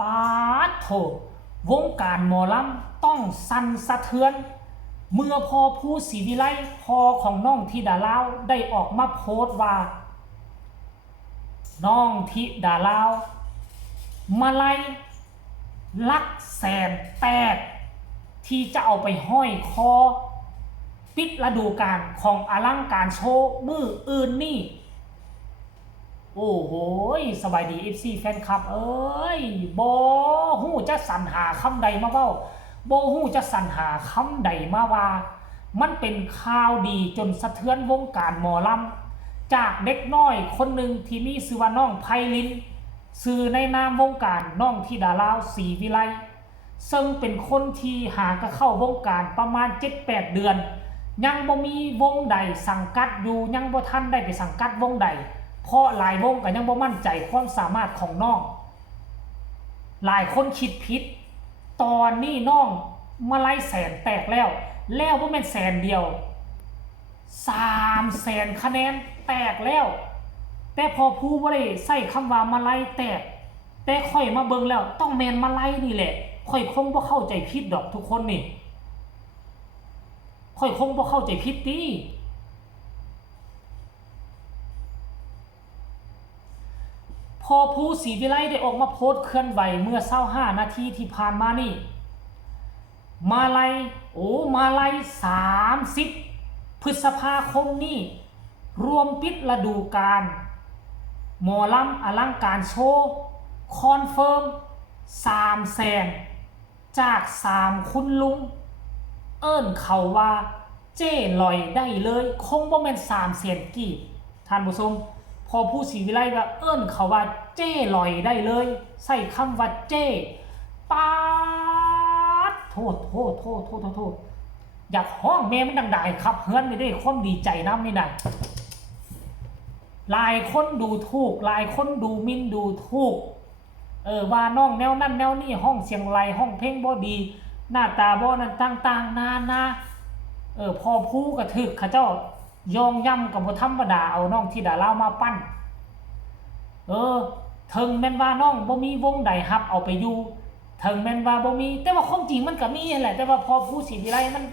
ปาดโถวงการหมอลำต้องสั่นสะเทือนเมื่อพอผู้ศรีวิไลพอของน้องธิดาลาวได้ออกมาโพสต์ว่าน้องธิดาลาวมาลัยลักแสนแตกที่จะเอาไปห้อยคอปิดฤดูกาลของอลังการโชว์มืออื่นนี่โอ้โหสบายดี FC แฟนคลับเอ้ยบ่ฮู้จะสรรหาคำใดมาเว้าบ่ฮู้จะสรรหาคำใดมาว่ามันเป็นข่าวดีจนสะเทือนวงการหมอลำจากเด็กน้อยคนหนึ่งที่มีชื่อว่าน้องไพลินชื่อในนามวงการน้องธิดาลาวศรีวิไลซึ่งเป็นคนที่หากระเข้าวงการประมาณ 7-8 เดือนยังบ่มีวงใดสังกัดอยู่ยังบ่ทันได้ไปสังกัดวงใดเพราะหลายวงก็ยังบ่มั่นใจความสามารถของน้องหลายคนคิดผิดตอนนี้น้องมาไล่แสนแตกแล้วบ่แม่นแสนเดียว300,000คะแนนแตกแล้วแต่พอผู้บ่ได้ใช้คำว่ามาไล่แตกแต่ค่อยมาเบิ่งแล้วต้องแม่นมาไล่นี่แหละค่อยคงบ่เข้าใจผิดดอกทุกคนนี่ค่อยคงบ่เข้าใจผิดติพอผู้ศรีวิไลได้ออกมาโพสต์เคลื่อนไหวเมื่อ25นาทีที่ผ่านมานี่มาลัย30พฤษภาคมนี้รวมปิดฤดูกาลหมอลำอลังการโชว์คอนเฟิร์ม300,000จาก3คุณลุงเอิ้นเขาว่าเจ้ลอยได้เลยคงบ่แม่น300,000กีบท่านผู้ชมพอผู้ศรีวิไลว่าเอิ้นเขาว่าเจ้ลอยได้เลยใส่คำว่าเจ้ปาดโทษอยากห้องแม่มันดังๆครับเฮือนไม่ได้คนดีใจน้ำนี่นะหลายคนดูถูกหลายคนดูมินดูถูกว่าน้องแนวนั่นแนวนี่ห้องเสียงไรห้องเพลงบ่ดีหน้าตาบ่นั่นต่างๆนาพอผู้กระถึกเขาเจ้ายองย่ำกับบ่ธรรมดาเอาน้องธิดาลาวมาปั้นถึงแม่นว่าน้องบ่มีวงใดรับเอาไปอยู่ถึงแม่นว่าบ่มีแต่ว่าความจริงมันก็มีแหละแต่ว่าพอผู้ศรีวิไลมัน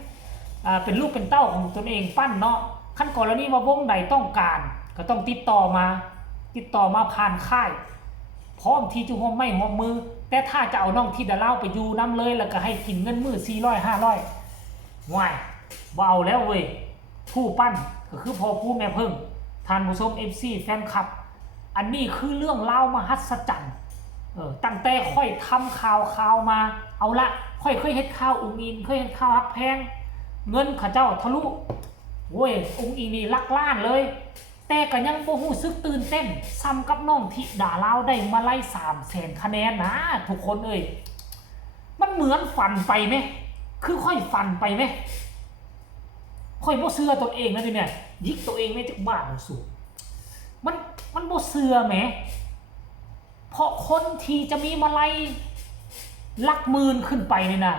เป็นลูกเป็นเต้าของตนเองปั้นเนาะขั้นกรณีว่าวงใดต้องการก็ต้องติดต่อมาผ่านค่ายพร้อมที่จะห่วมไม่ห่วมมือแต่ถ้าจะเอาน้องธิดาลาวไปอยู่น้ำเลยแล้วก็ให้กินเงินมือ400-500ว้ายบ่เอาแล้วเว้ยผู้ปั้นก็คือพอผู้แม่เพิ่งท่านผู้ชม FC แฟนคลับอันนี้คือเรื่องเล่ามหัศจรรย์ตั้งแต่ค่อยทำข่าวมาเอาละค่อยเคยเฮ็ดข่าวอุ้งอิงเคยเฮ็ดข่าวฮักแพงเงินข้าเจ้าทะลุโว้ยอุ้งอิงนี่ลักล้านเลยแต่ก็ยังบ่รู้สึกตื่นเต้นซ้ำกับน้องธิดาลาวได้มาไล่300,000คะแนนนะทุกคนมันเหมือนฝันไปไหมคือค่อยฝันไปไหมค่อยบ่เชื่อตัวเองนะดิเนี่ยยิกตัวเองไม่จากบ้านสู่มันบ่เชื่อแหมเพราะคนที่จะมีมาไล่หลักหมื่นขึ้นไปเนี่ยนะ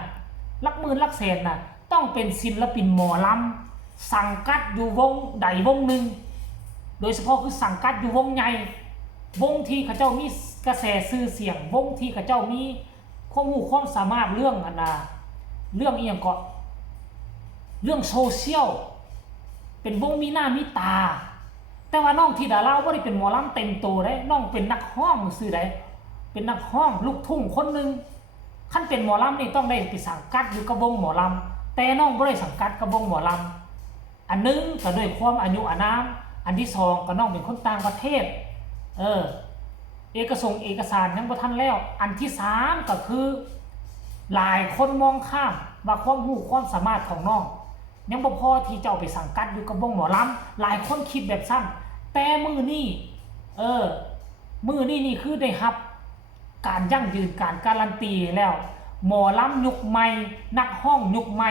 หลักหมื่นหลักแสนนะต้องเป็นศิลปินหมอลำสังกัดอยู่วงใดวงหนึ่งโดยเฉพาะคือสังกัดอยู่วงใหญ่วงที่เขาเจ้ามีกระแสชื่อเสียงวงที่เขาเจ้ามีความรู้ความสามารถเรื่องเรื่องอีหยังก็เรื่องโซเชียลเป็นวงมีหน้ามีตาแต่ว่าน้องธิดาลาวบ่ได้เป็นหมอลำเต็มตัวได้น้องเป็นนักร้องซื่อได้เป็นนักร้องลูกทุ่งคนนึงคันเป็นหมอลำนี่ต้องได้ไปสังกัดอยู่กับวงหมอลำแต่น้องบ่ได้สังกัดกับวงหมอลำอันนึงก็ด้วยความอายุอานามอันที่สองก็น้องเป็นคนต่างประเทศเอกสารยังบ่ทันแล้วอันที่สามก็คือหลายคนมองข้ามว่าความรู้ความสามารถของน้องยังบ่พอที่จะเอาไปสังกัดอยู่กับวงหมอลำหลายคนคิดแบบสั้นแต่มือนี่นี่คือได้รับการยั่งยืนการการันตีแล้วหมอลำยุคใหม่นักร้องยุคใหม่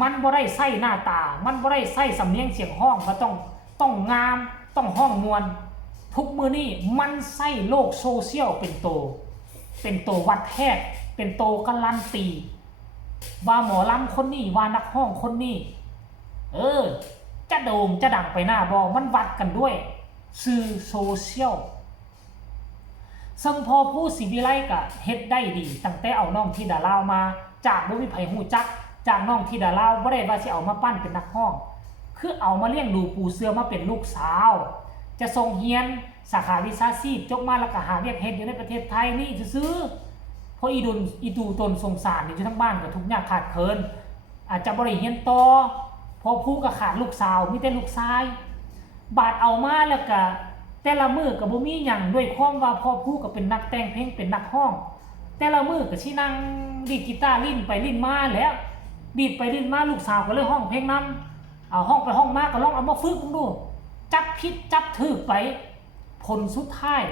มันบ่ได้ใส่หน้าตามันบ่ได้ใส่สำเนียงเสียงร้องก็ต้องงามต้องร้องมวลทุกมือนี่มันใส่โลกโซเชียลเป็นโตวัดแท้เป็นโตการันตีว่าหมอลำคนนี้ว่านักร้องคนนี้จะโด่งจะดังไปหน้าบ่มันวัดกันด้วยสื่อโซเชียล ซึ่งพอผู้ศิวิไลก็เฮ็ดได้ดีตั้งแต่เอาน้องธิดาลาวมาจากบ่มีไผฮู้จักจากน้องธิดาลาวบ่ได้ว่าสิเอามาปั้นเป็นนักร้องคือเอามาเลี้ยงดูปูเสือมาเป็นลูกสาวจะส่งเรียนสาขาวิชาชีพจบมาแล้วก็หาเวียกเฮ็ดอยู่ในประเทศไทยนี่ซื่อๆเพราะอีตูตนสงสารอยู่ทั้งบ้านก็ทุกข์ยากขาดเคินอาจจะบ่ได้เรียนต่อพอผู้ก็ขาดลูกสาวมีแต่ลูกชายบาดเอามาแล้วก็แต่ละมื้อก็บ่มีหยังด้วยความว่าพ่อผู้ก็เป็นนักแต่งเพลงเป็นนักร้องแต่ละมื้อก็สินั่งดีดกีตาร์ลิ้นไปลิ้นมาแล้วดีดไปลิ้นมาลูกสาวก็เลยร้องเพลงนำเอาห้องไปห้องมาก็ลองเอามาฝึกดูจับผิดจับถูกไปผลสุดท้าย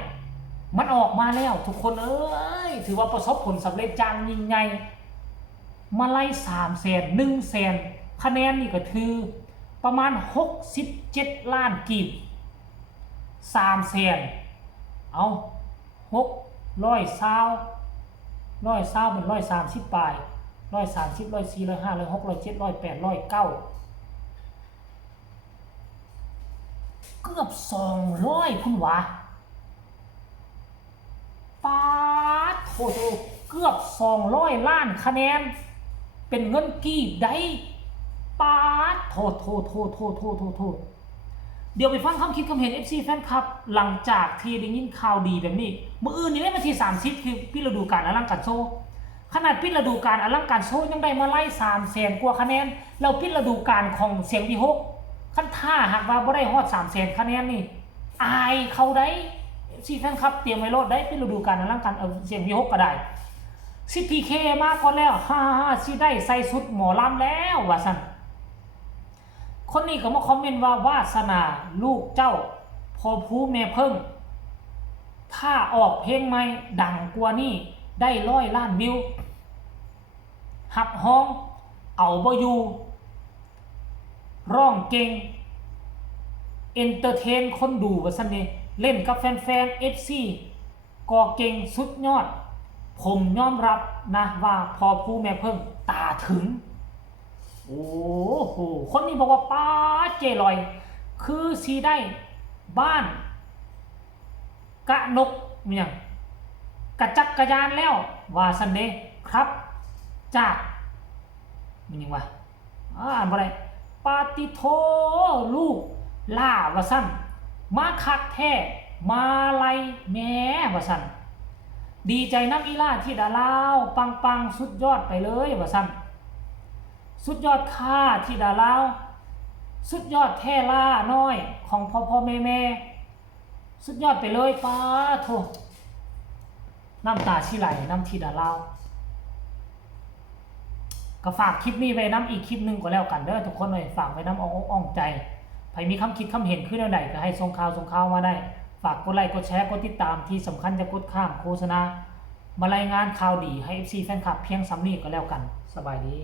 มันออกมาแล้วทุกคนเอ้ยถือว่าประสบผลสำเร็จจางยิ่งใหญ่มาไล่300,000 100,000คะแนนนี่ก็คือประมาณ67ล้านกีบ300,000เอา620เป็น130ปลาย130 140 150 160 170 180 190เกือบ200คุณวะปาดโถเกือบ200ล้านคะแนนเป็นเงินกีบได้ปาดโถเดี๋ยวไปฟังคำคิดคำเห็น FC แฟนคลับหลังจากที่ได้ยินข่าวดีแบบนี้มื้ออื่นนี่ได้มาที่30คือปิดฤดูกาลอลังการโชว์ขนาดปิดฤดูกาลอลังการโชว์ยังได้มาไล่300,000กว่าคะแนนแล้วปิดฤดูกาลของเสียงวิหกคันท่าหากว่าบ่ได้ฮอด300,000คะแนนนี่อายเขาได้สิแฟนคลับเตรียมไว้โลดได้ปิดฤดูกาลอลังการเสียงวิหกก็ได้10PK มาก่อนแล้วสิได้ใส่ชุดหมอลำแล้วว่าซั่นคนนี้ก็มาคอมเมนต์ว่าวาสนาลูกเจ้าพอผู้แม่เพิ่งถ้าออกเพลงใหม่ดังกว่านี้ได้100 ล้านวิวหับห้องเอาบ่อยู่ร้องเก่งเอนเตอร์เทนคนดูว่าซั่นนี่เล่นกับแฟนๆ FC ก็เก่งสุดยอดผมยอมรับนะว่าพอผู้แม่เพิ่งตาถึงโอ้โหคนนี้บอกว่าป้าเจลอยคือสีได้บ้านกะนกเนี่ยกระจักกระยานแล้วว่าสันเดครับจากมันยังวะบ่ได้ปาติโทลูกล่าว่าสั้นมาคักแท้มาไล่แม่ว่าสั้นดีใจน้ำอีล่าที่ดาลาวปังสุดยอดไปเลยว่าสั้นสุดยอดค่าที่ดาลาวสุดยอดแท่ล่าน้อยของพ่อแม่สุดยอดไปเลยป้าโถน้ำตาชิไหลน้ำที่ดาลาวก็ฝากคลิปนี้ไว้น้ำอีกคลิปนึงก็แล้วกันเด้อทุกคนเลยฝากไว้น้ำอ่องใจใครมีคำคิดคำเห็นขึ้นแนวใดก็ให้ส่งข่าวมาได้ฝากกดไลค์กดแชร์กดติดตามที่สำคัญจะกดข้ามโฆษณามารายงานข่าวดีให้ FC แฟนคลับเพียงซ้ำนี้ก็แล้วกันสบายดี